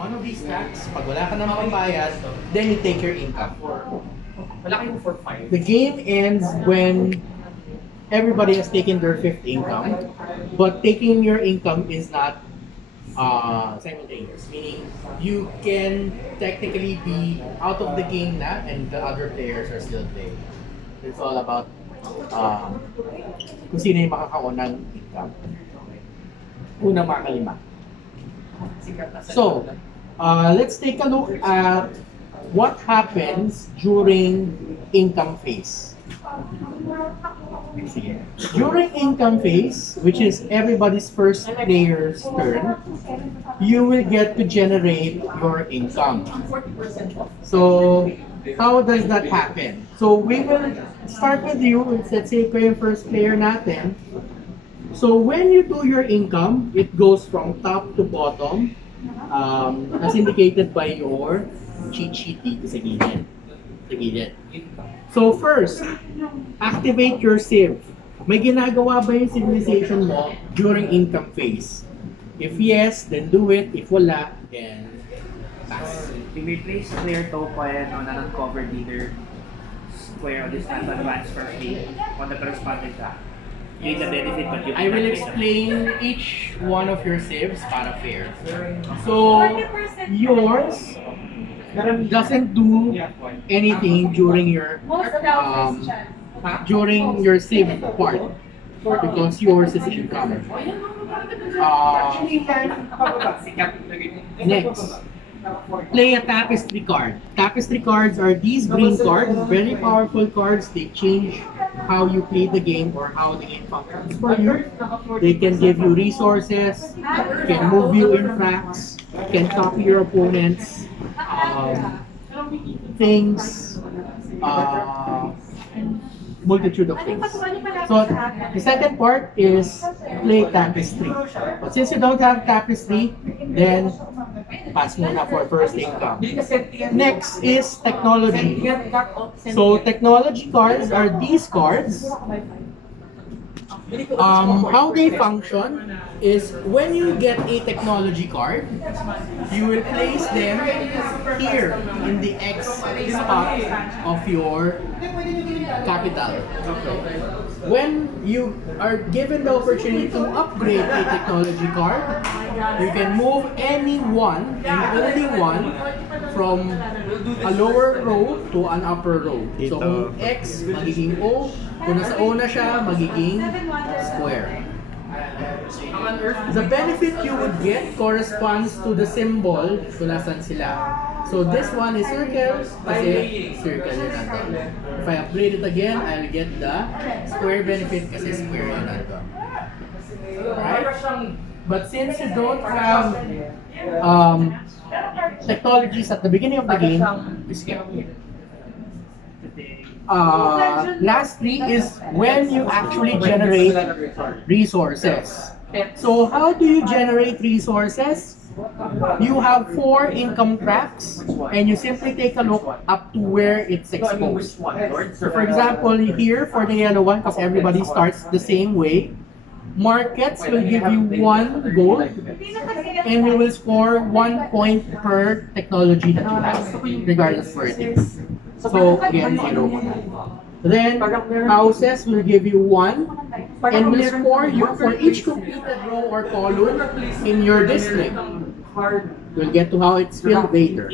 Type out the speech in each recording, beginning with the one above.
one of these tracks, pag wala ka ng pambayad, then you take your income. Wala kayong 4-5. The game ends when everybody has taken their fifth income, but taking your income is not simultaneous. Meaning, you can technically be out of the game na and the other players are still playing. It's all about kung sino yung makakaunang income. Unang makalima. So, let's take a look at what happens during income phase. During income phase, which is everybody's first player's turn, you will get to generate your income. So, how does that happen? So, we will start with you. Let's say kayo yung first player natin. So, when you do your income, it goes from top to bottom, as indicated by your cheat sheet dito sa gilid. So first, activate your sieve. May ginagawa ba yung civilization mo during income phase? If yes, then do it. If wala, then pass. If we place player token on an uncovered leader square on this not advance for free on the corresponding track, you the benefit but you I will explain each one of your sieves para fair. So, yours doesn't do anything during your sieve part because yours is income. Next, play a Tapestry card. Tapestry cards are these green cards, very powerful cards. They change how you play the game or how the game functions for you. They can give you resources, can move you in tracks, can copy your opponents, things, multitude of things. So the second part is play Tapestry. But since you don't have Tapestry, then pass muna for first income. Next is technology. So technology cards are these cards. How they function is when you get a technology card, you will place them here in the X spot of your capital. When you are given the opportunity to upgrade a technology card, you can move any one and only one from a lower row to an upper row. So kung X, magiging O. Kung nasa O na siya, magiging square. The benefit you would get corresponds to the symbol kung nasan sila. So this one is circle, kasi circle yun nandun. If I upgrade it again, I'll get the square benefit kasi square yun nandun. Right? But since you don't have technologies at the beginning of the game, you skip. Lastly is when you actually generate resources. So how do you generate resources? You have 4 income tracks and you simply take a look up to where it's exposed. So for example, here for the yellow one, because everybody starts the same way, markets will give you 1 gold and you will score 1 point per technology that you have, regardless where it is. So again, 0. Then houses will give you 1 and will score you for each completed row or column in your district. We'll get to how it's filled later.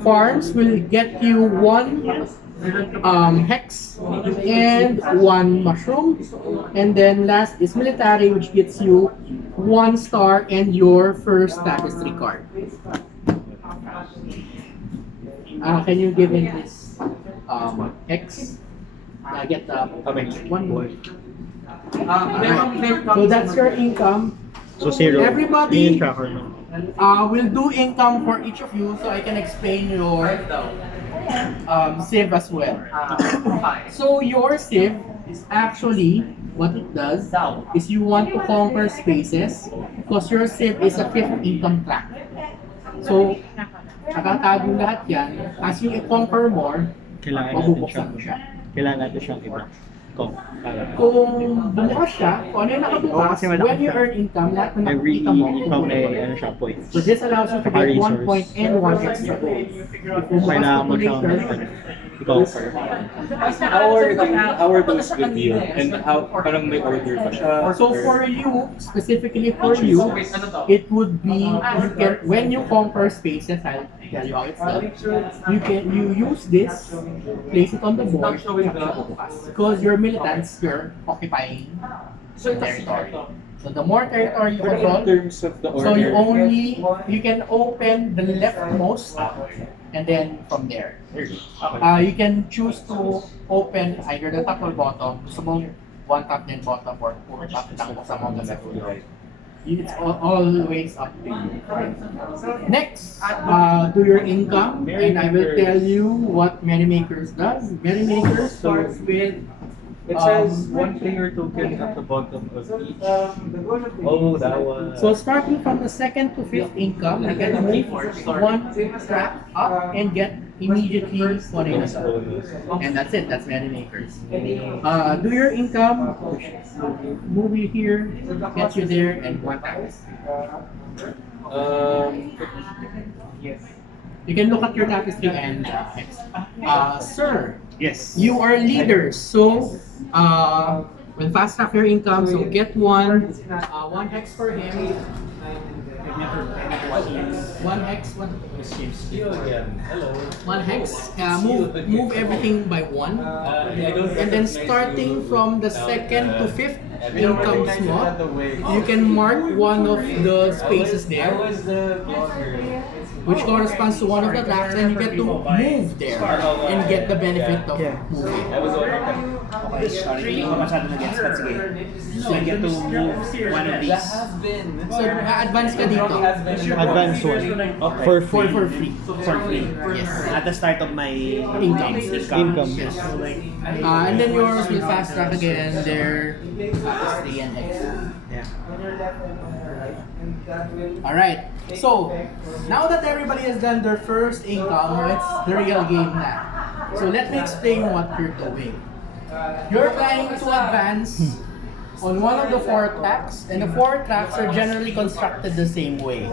Farms will get you 1 hex and 1 mushroom, and then last is military, which gets you 1 star and your first tapestry card. Can you give me this X? I get the 1 more. So that's your income. So 0. Everybody tracker. will do income for each of you, so I can explain your sieve as well. So your sieve is actually, what it does is you want to conquer spaces because your sieve is a 5th income track. So, nakatago lahat yan. As you conquer more, mabubuksan mo siya. Kailangan natin siyang iba. ko. Kung bumukas siya, kung ano yung Oo, nakabukas, kasi malaki when you siya. earn income, lahat na Every nakikita mo, income may ano siya, points. so this allows you to Saka get 1 resource. point and 1 extra gold. If bumukas Kailangan mo siyang population, i-conquer. How are those with you? And how, parang may order pa siya? so for you, specifically for you, it would be, you can, when you conquer spaces, I'll tell you how it's done. You use this, place it on the board, because your militants, you're occupying the territory. So the more territory you But in control, terms of the so you order, you can open the leftmost, and then from there. You can choose to open either the top or bottom. Gusto mo one top then bottom or top lang sa mga left. It's always up to you. Next, do your income, and I will tell you what Merrymakers does. Merrymakers starts with it says one player token at the bottom of each. Oh, that one. so starting from the second to fifth income, you can move one track up and get immediately one income. And that's it. That's Merrymakers. Do your income, move you here, get you there, and one tax. You can look at your tapestry and sir, Yes. you are leaders. So when fast track your income, so get one hex for him. One hex, one hex. Move everything by one, and then starting from the second to fifth income slot, you can mark one of the spaces there, which corresponds to one of the tracks, and you get to move there and get the benefit of moving. Okay, sorry, hindi ko masyado nag-gets, but sige. So I get to move one of these. So advance ka dito. Advance one. For free. For free. For free. Yes. At the start of my Income. Income. Yes. And then yours will fast track again. There, tapestry and X. Yeah. Alright, so now that everybody has done their first income, it's the real game now. So let me explain what you're doing. You're trying to advance on one of the 4 tracks, and the 4 tracks are generally constructed the same way.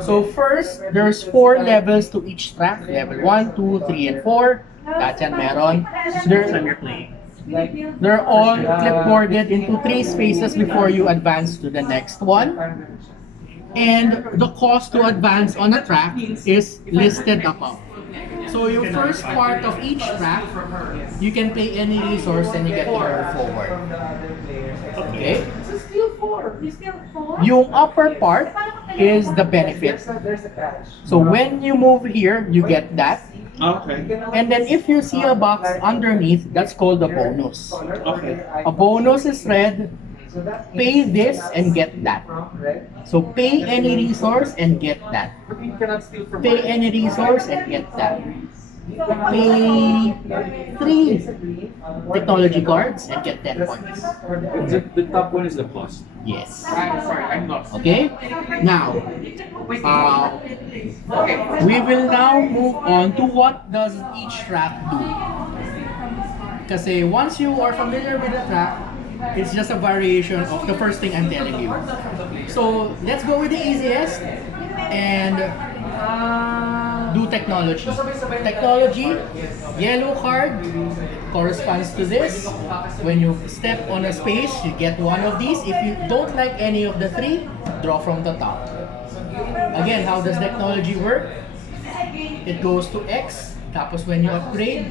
So first, there's 4 levels to each track. Level 1, 2, 3, and 4. That's yan meron. You're playing. They're all clipboarded into 3 spaces before you advance to the next one. And the cost to advance on a track is listed above. So your first part of each track, you can pay any resource and you get to move forward. Okay? Yung upper part is the benefit. So when you move here, you get that. Okay. And then if you see a box underneath, that's called a bonus. Okay. A bonus is red. Pay this and get that. So pay any resource and get that. Pay any resource and get that. Pay 3 technology cards and get 10 points. The top one is the cost. Yes. Sorry, I'm lost. Okay? Now, we will now move on to what does each track do. Kasi once you are familiar with the track, it's just a variation of the first thing I'm telling you. So let's go with the easiest and do technology. Technology, yellow card corresponds to this. When you step on a space, you get one of these. If you don't like any of the 3, draw from the top. Again, how does technology work? It goes to X. Tapos when you upgrade,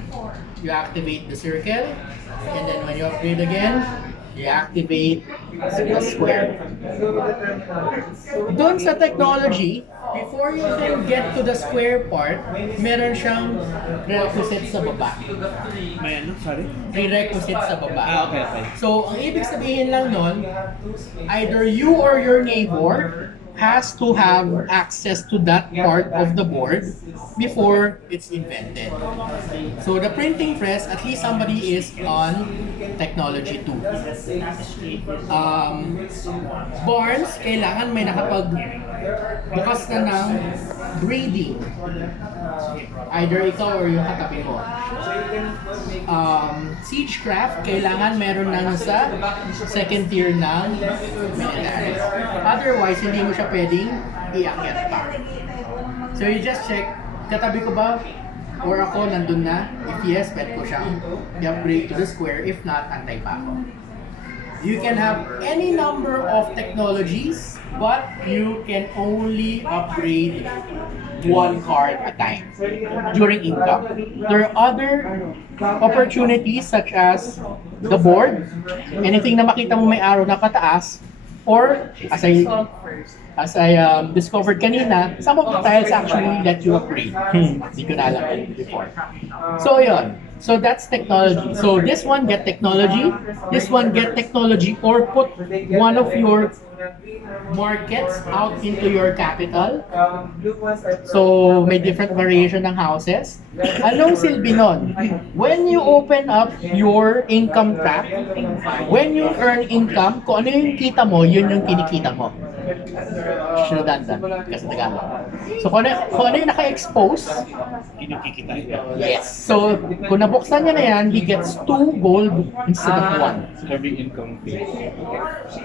you activate the circle. And then when you upgrade again, you activate the square. Doon sa technology, before you can get to the square part, meron siyang prerequisite sa baba. May ano? Sorry? Prerequisite sa baba. Okay. So, ang ibig sabihin lang nun, either you or your neighbor has to have access to that part of the board before it's invented. So the printing press, at least somebody is on technology 2. Barns, kailangan may bukas na ng breeding. Either ikaw or yung katabi mo. Siegecraft, kailangan meron na sa second tier ng military. Otherwise, hindi mo siya pwedeng iakyat pa. So you just check, katabi ko ba? Or ako nandun na? If yes, pwede ko siyang i-upgrade to the square. If not, antay pa ako. You can have any number of technologies, but you can only upgrade one card at a time during income. There are other opportunities such as the board, anything na makita mo may arrow na pataas, or as I discovered kanina, some of the tiles actually let you upgrade. Hindi ko na alam before. So yun. So that's technology. So this one get technology, this one get technology, or put one of your markets out into your capital. So may different variation ng houses. Anong silbi nun? When you open up your income trap, when you earn income, kung ano yung kita mo, yun yung kinikita mo. Shinodandan, kasi Tagalog. So kung ano yung naka-expose, Yun yung kikita. yes. So kung nabuksan niya na yan, he gets 2 gold instead of 1. Every income phase.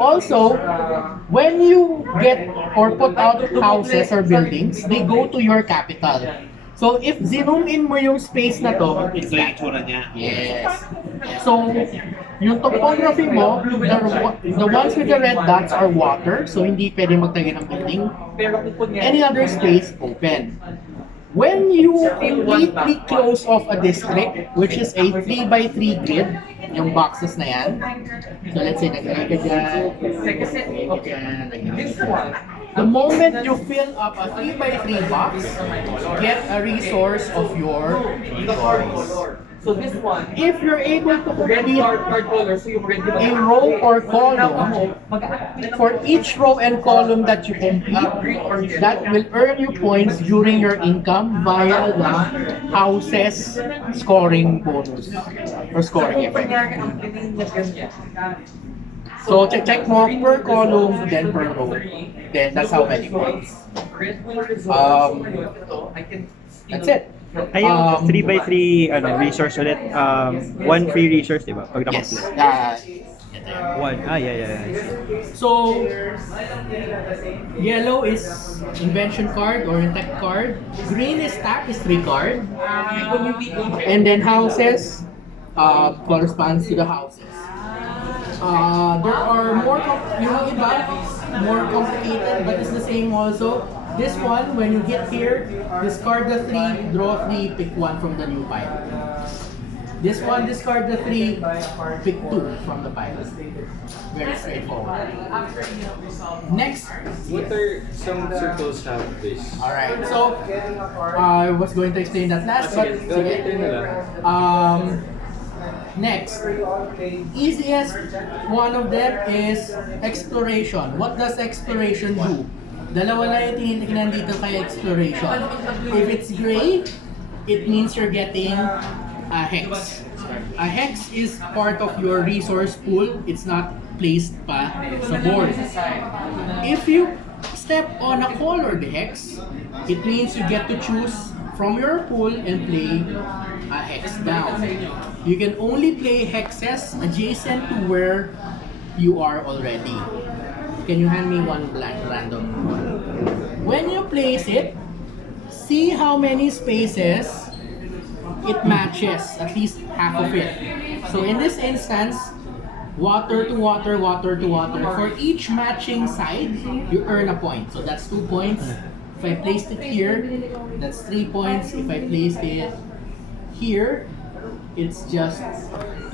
Also, when you get or put out houses or buildings, they go to your capital. So if zoom in mo yung space na to, it's Ito yung that. itsura niya. Yes. So, yung topography mo, the ones with the red dots are water, so hindi pwede magtagay ng building. Any other space, open. When you completely close off a district, which is a 3x3 grid, yung boxes na yan. So let's say, naglagay ka dyan, the moment you fill up a 3x3 box, get a resource of your choice. So this one, If you're able to red complete card color, so yung red a row or column, for each row and column that you complete, that will earn you points during your income via the houses scoring bonus or scoring effect. So check mo per column, then per row. Then that's how many points. That's it. Ay, yung 3x3 resource ulit, one free resource, di ba? Pag Yes. na-complete. One. Yeah. I see. So, yellow is invention card or tech card. Green is tapestry card. And then houses corresponds to the houses. There are yung iba, more complicated, but it's the same also. This one, when you get here, discard the 3, draw 3, pick 1 from the new pile. This one, discard the 3, pick 2 from the pile. Very straightforward. Next. What are some circles have this? Alright, so I was going to explain that last, but Sige, na lang. next, easiest one of them is exploration. What does exploration do? Dalawa lang yung tingnan dito kay exploration. If it's gray, it means you're getting a hex. A hex is part of your resource pool. It's not placed pa sa board. If you step on a colored hex, it means you get to choose from your pool and play a hex down. You can only play hexes adjacent to where you are already. Can you hand me one blank random? When you place it, see how many spaces it matches, at least half of it. So in this instance, water to water, water to water. For each matching side, you earn a point. So that's 2 points. If I placed it here, that's 3 points. If I placed it here, it's just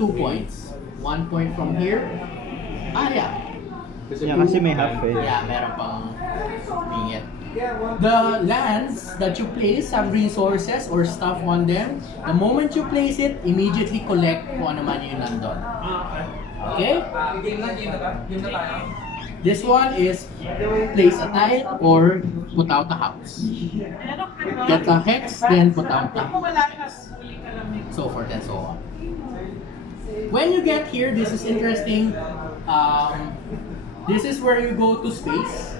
2 points. 1 point from here. Yeah. Yeah, kasi may half eh. Yeah, meron pang bingit. The lands that you place have resources or stuff on them. The moment you place it, immediately collect kung ano man yung nandun. Okay? This one is place a tile or put out a house. Get a hex, then put out a hex. So forth and so on. When you get here, this is interesting. This is where you go to space.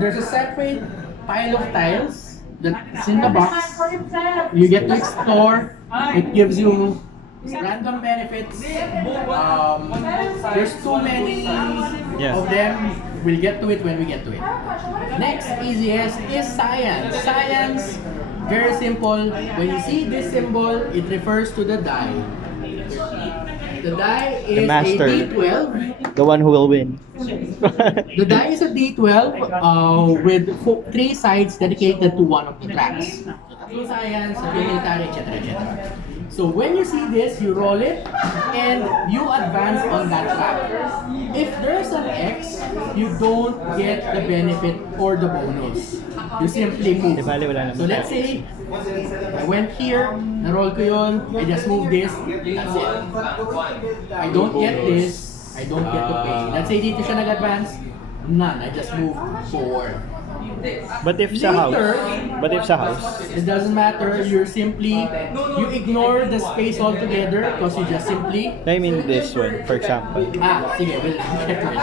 There's a separate pile of tiles that's in the box. You get to explore. It gives you random benefits. There's too many of them. We'll get to it when we get to it. Next, easiest is science. Science, very simple. When you see this symbol, it refers to the die. The die is The master. a D12. The one who will win. The die is a D12 with 3 sides dedicated to one of the tracks. Two science, two military, etc. etc. So when you see this, you roll it and you advance on that track. If there's an X, you don't get the benefit or the bonus. You simply move. Di bali, wala naman So let's say, I went here, na-roll ko yun, I just move this, that's it. I don't get this, I don't get to pay. Let's say dito siya nag-advance, none, I just move forward. But if sa house, It doesn't matter, you ignore the space altogether because you just simply, I mean this one, for example. sige, we'll get to it.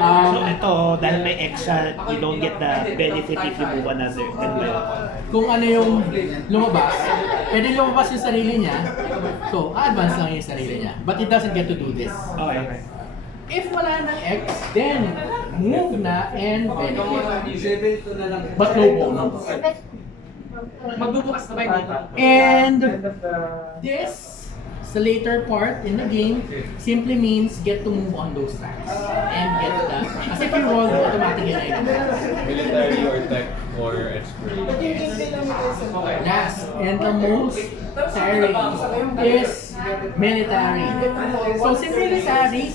So ito, dahil may extra, you don't get the benefit if you move another. Kung ano yung lumabas, pwede lumabas yung sarili niya, so advance lang yung sarili niya. But it doesn't get to do this. Okay. If wala ng X, then move na and benefit. But no bonus. Magbubukas na ba yung dito? And this, the later part in the game, simply means get to move on those tracks. And get that. As if you roll, automatically right. Military or tech or expert. Last and the most tiring is military. So si military,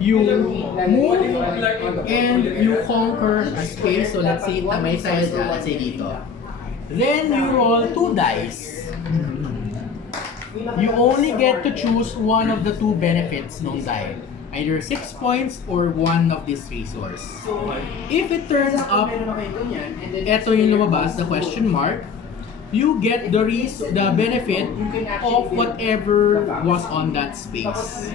you move and you conquer a space. So let's say may size ka, let's say dito. Then you roll 2 dice. You only get to choose one of the 2 benefits ng die. Either 6 points or one of these resource. If it turns up, eto yung lumabas, the question mark, you get the benefit of whatever was on that space.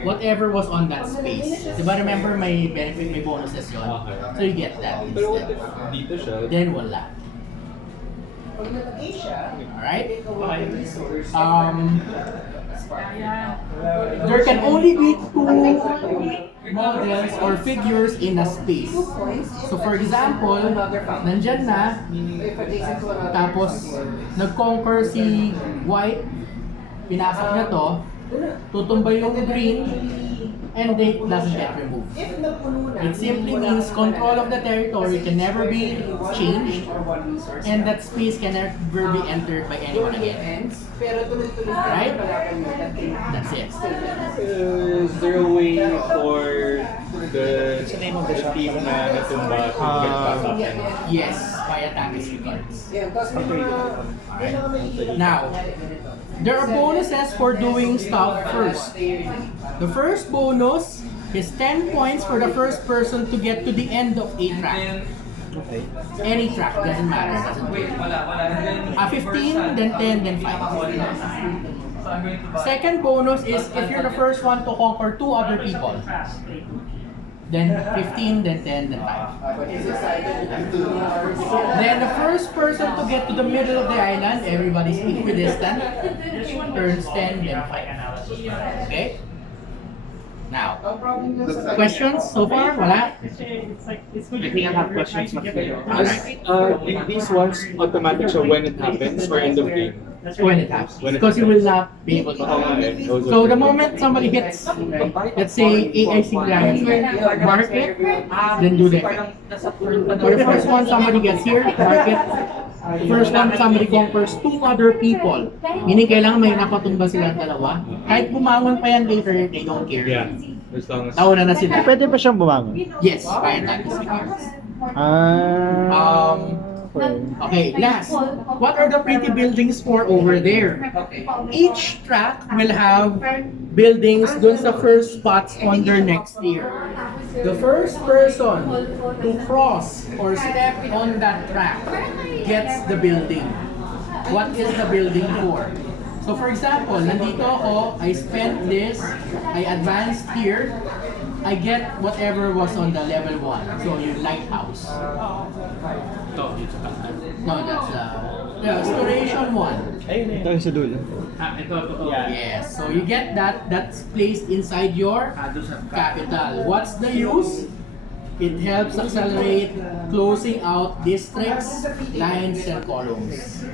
Whatever was on that space. Diba remember may benefit, may bonuses yun? So you get that instead. Dito siya. Then wala. Alright? There can only be 2 models or figures in a space. So for example, nandyan na, tapos nag-conquer si White, pinasok na to, tutumba yung green, and they doesn't get removed. It simply means control of the territory can never be changed, and that space can never be entered by anyone again. Right? That's it. Is there a way for the team na natumba to get back up? Yes, via Tapestry cards. Alright. Now, there are bonuses for doing stuff first. The first bonus is 10 points for the first person to get to the end of a track. Okay. Any track, doesn't matter. Doesn't matter. 15, then 10, then 5. Second bonus is if you're the first one to conquer 2 other people. Then 15, then 10, then 5. Then the first person to get to the middle of the island, everybody's equidistant, turns 10, then 5. Okay? Now, questions so far? Wala? I think I have questions. These ones automatic so when it happens or end of game? When it happens. Because you will not be able to. So the moment somebody hits, let's say AIC Grand, mark it, then do the effect. For the first one, somebody gets here, mark it. First one, somebody conquers 2 other people. Meaning kailangan may napatumba silang dalawa. Kahit bumangon pa yan later, they don't care. Yeah. As long as... Nauna na sila. Pwede pa siyang bumangon? Yes, kaya Tapestry cards. Okay, last. What are the pretty buildings for over there? Each track will have buildings dun sa first spots on their next tier. The first person to cross or step on that track gets the building. What is the building for? So for example, nandito ako, I spent this, I advanced here, I get whatever was on the level 1. So yung lighthouse. No, that's exploration 1. Ito yung sa dulo. Yes, so you get that, that's placed inside your capital. What's the use? It helps accelerate closing out districts, lines, and columns.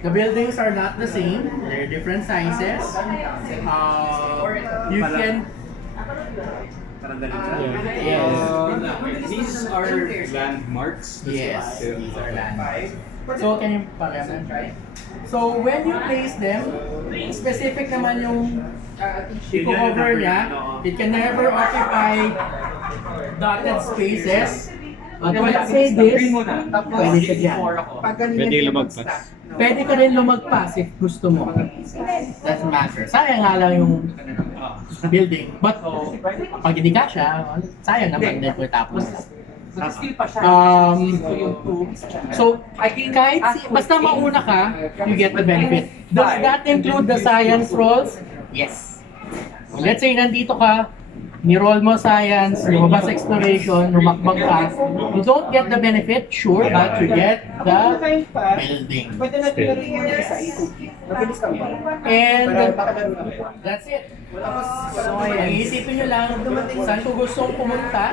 The buildings are not the same, they're different sizes. You can... Parang ganun. These are landmarks. Yes, these are landmarks. So, can you try? So, when you place them, specific naman yung i-cover niya. It can never occupy dotted spaces. But let's say this, pwede siya dyan. Pwede lumagpas. Pwede ka rin lumagpas if gusto mo. Doesn't matter. Sayang nga lang yung building. But pag hindi ka siya, sayang naman din kung tapos. So, kahit basta mauna ka, you get the benefit. Does that include the science rolls? Yes. Let's say nandito ka, ni-roll mo science, lumabas exploration, lumakbang ka. You don't get the benefit, sure, but you get the building. And that's it. So, iisipin nyo lang, saan ko gustong pumunta,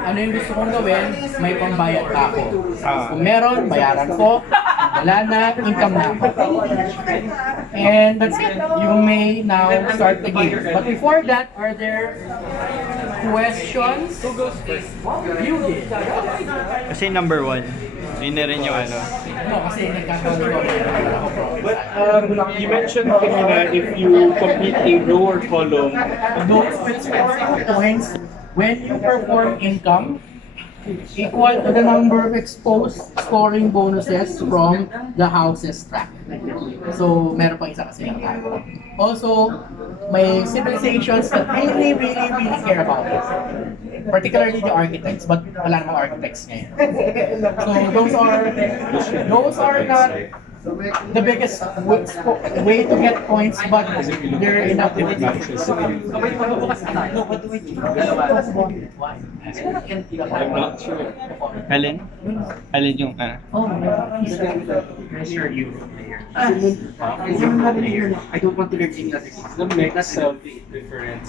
ano yung gusto kong gawin, may pambayad pa ako. Kung meron, bayaran ko. Wala na, income na ako. And that's it. You may now start the game. But before that, are there questions? Who goes first? You did. Kasi number 1. Yun na rin yung ano. No, kasi nagkakaroon ko But you mentioned kanina if you complete a row or column, those will score points when you perform income equal to the number of exposed scoring bonuses from the houses track. So, meron pang isa kasi yung tayo. Also, may civilizations that really care about it. Particularly the architects, but wala namang architects ngayon. So, those are not the biggest way to get points, but they're enough to get points. I'm not sure. Alin? Alin yung Pressure you player. I don't want to learn any other things. The mix of different